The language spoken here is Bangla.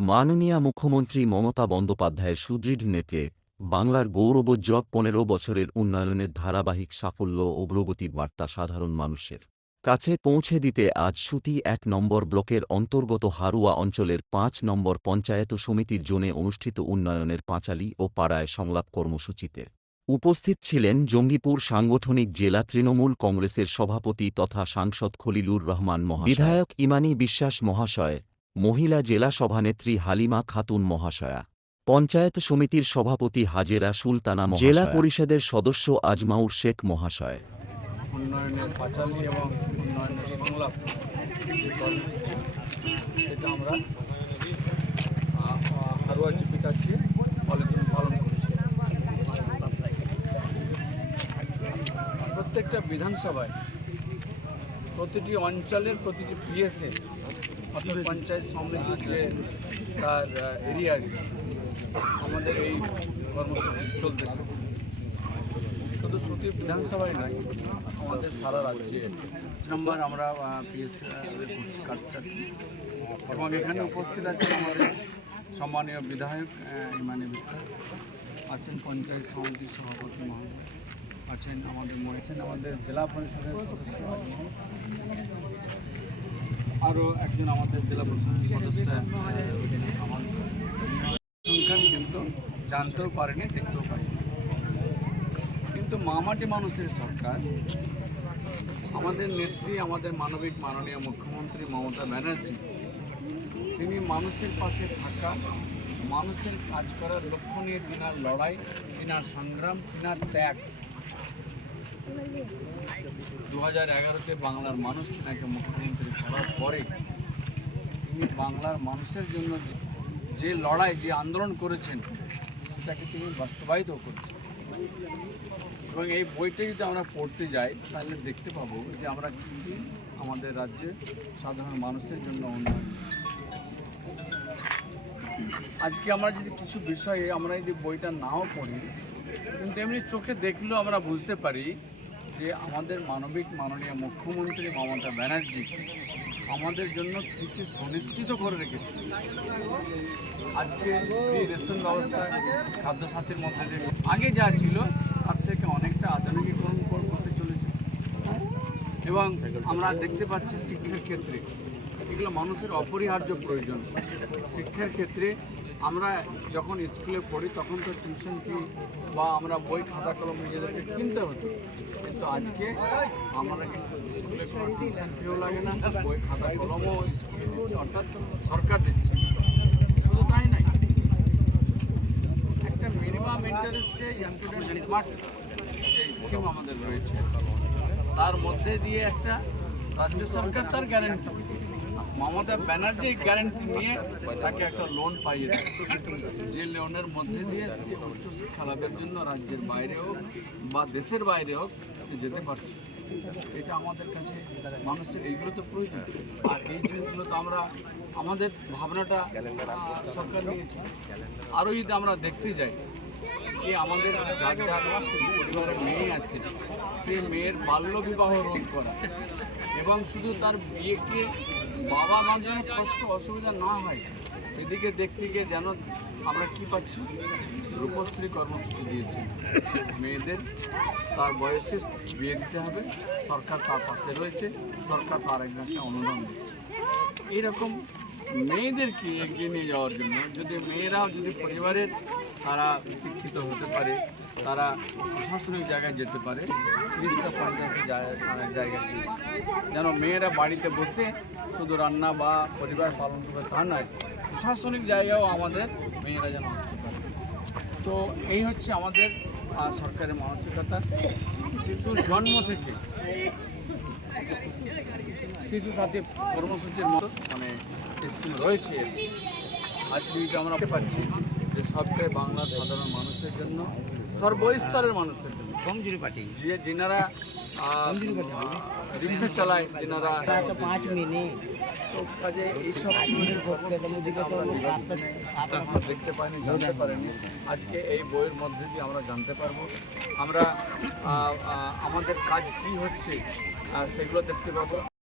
মাননীয় মুখ্যমন্ত্রী মমতা বন্দ্যোপাধ্যায়ের সুদৃঢ় নেতে বাংলার গৌরবোজ্জ্বল পনেরো বছরের উন্নয়নের ধারাবাহিক সাফল্য অগ্রগতির বার্তা সাধারণ মানুষের কাছে পৌঁছে দিতে আজ সুতি এক নম্বর ব্লকের অন্তর্গত হারুয়া অঞ্চলের পাঁচ নম্বর পঞ্চায়েত সমিতির জোনে অনুষ্ঠিত উন্নয়নের পাঁচালী ও পাড়ায় সংলাপ কর্মসূচিতে উপস্থিত ছিলেন জঙ্গিপুর সাংগঠনিক জেলা তৃণমূল কংগ্রেসের সভাপতি তথা সাংসদ খলিলুর রহমান মহাশয়। বিধায়ক ইমানি বিশ্বাস মহাশয় মহিলা জেলা সভানেত্রী হালিমা খাতুন মহাশয়া। পঞ্চায়েত সমিতির সভাপতি হাজেরা সুলতানা জেলা পরিষদের সদস্য আজমাউর শেখ মহাশয়। উন্নয়নের পাঁচালী এবং উন্নয়নের সংলাপ সেটা আমরা আহ, আহ, হারোয়া জিপি কলেজে পালন করছি। প্রত্যেকটা বিধানসভায় প্রতিটি অঞ্চলের প্রতিটি পিএসএ পঞ্চায়েত সমিতির যে তার এরিয়ায় আমাদের এই কর্মসূচি চলতে শুধু সুতি বিধানসভায় নয়, আমাদের সারা রাজ্যে নম্বর আমরা পিএসসি কাজটা। এবং এখানে উপস্থিত আছেন আমাদের সম্মানীয় বিধায়ক ইমানি বিশ্বাস। আছেন পঞ্চায়েত সমিতির সভাপতি মহোদয়। আছেন আমাদের আছেন আমাদের জেলা পরিষদের সদস্য। আরও একজন আমাদের জেলা পরিষদের সদস্য কিন্তু জানতেও পারেনি, দেখতেও পারেনি কিন্তু মামাটি মানুষের সরকার, আমাদের নেত্রী, আমাদের মানবিক মাননীয় মুখ্যমন্ত্রী মমতা ব্যানার্জি, তিনি মানুষের পাশে থাকা, মানুষের কাজ করার লক্ষ্য নিয়ে তিনার লড়াই, তিনার সংগ্রাম, তিনার ত্যাগ। দু হাজার এগারোতে বাংলার মানুষ তিনাকে মুখ্যমন্ত্রী করার পরে তিনি বাংলার মানুষের জন্য যে- লড়াই, যে আন্দোলন করেছেন, সেটাকে তিনি বাস্তবায়িত করেছেন। এবং এই বইটা যদি আমরা পড়তে যাই, তাহলে দেখতে পাবো যে আমরা কী আমাদের রাজ্যে সাধারণ মানুষের জন্য উন্নয়ন আজকে আমরা যদি কিছু বিষয়ে আমরা যদি বইটা নাও পড়ি, কিন্তু এমনি চোখে দেখলেও আমরা বুঝতে পারি যে আমাদের মানবিক মাননীয় মুখ্যমন্ত্রী মমতা ব্যানার্জি আমাদের জন্য কী কী সুনিশ্চিত করে রেখেছে আজকে এই রেশন ব্যবস্থা খাদ্য সাথীর মধ্যে দিয়ে আগে যা ছিল, তার থেকে অনেকটা আধুনিকীকরণ করতে চলেছে। এবং আমরা দেখতে পাচ্ছি শিক্ষার ক্ষেত্রে এগুলো মানুষের অপরিহার্য প্রয়োজন। শিক্ষার ক্ষেত্রে আমরা যখন স্কুলে পড়ি, তখন তো টিউশন ফি বা আমরা বই, খাতা, কলম নিজেদেরকে কিনতে হতো। কিন্তু আজকে আমরা কিন্তু স্কুলে কোনো টিউশন ফিও লাগে না, বই, খাতা, কলমও স্কুলে দিচ্ছে, অর্থাৎ সরকার দিচ্ছে। শুধু তাই নাই একটা মিনিমাম ইন্টারেস্টে স্টুডেন্ট স্মার্ট যে স্কিম আমাদের রয়েছে, তার মধ্যে দিয়ে একটা রাজ্য সরকার তার গ্যারান্টি মমতা ব্যানার্জি গ্যারেন্টি নিয়ে তাকে একটা লোন পাইয়ে। যে লোনের মধ্যে দিয়ে সে উচ্চশিক্ষা লাভের জন্য রাজ্যের বাইরে হোক বা দেশের বাইরে হোক, সে যেতে পারছে। এটা আমাদের কাছে মানুষের এইগুলো তো প্রয়োজন। আর এই জিনিসগুলো তো আমরা আমাদের ভাবনাটা সরকার নিয়েছে। আরও যদি আমরা দেখতে যাই, যে আমাদের পরিবারের মেয়ে আছে, সে মেয়ের বাল্য বিবাহ রোধ করা এবং শুধু তার বিয়েকে বাবা মার যেন কষ্ট, অসুবিধা না হয়, সেদিকে দেখতে গিয়ে যেন আমরা কি পাচ্ছি? রূপশ্রী কর্মসূচি দিয়েছে। মেয়েদের, তার বয়সে বিয়ে দিতে হবে। সরকার তার পাশে রয়েছে। সরকার তার এক একটা অনুদান দিচ্ছে। এইরকম মেয়েদেরকে এগিয়ে নিয়ে যাওয়ার জন্য যদি মেয়েরাও, যদি পরিবারের তারা শিক্ষিত হতে পারে, তারা প্রশাসনিক জায়গায় যেতে পারে, তিরিশটা পঞ্চাশে জায়গা দিয়েছে। যেন মেয়েরা বাড়িতে বসে শুধু রান্না বা পরিবার পালন করবে তা নয় প্রশাসনিক জায়গাও আমাদের মেয়েরা যেন আসতে পারে। তো এই হচ্ছে আমাদের সরকারের মানসিকতা। শিশুর জন্ম থেকে শিশু সাথী কর্মসূচির মতো মানে স্কিম রয়েছে। আজকে যদি আমরা পাচ্ছি যে সবটাই বাংলার সাধারণ মানুষের জন্য সর্বস্তরের মানুষের জন্য। কমজোরি পার্টি। যে যেনারা রিক্সা চালায় যেনারা। পাঁচ মিনিট। তো কাজে এইসব দেখতে পাইনি জানতে পারেনি। আজকে এই বইয়ের মধ্যে দিয়ে আমরা জানতে পারব। আমরা আমাদের কাজ কি হচ্ছে সেগুলো দেখতে পাবো।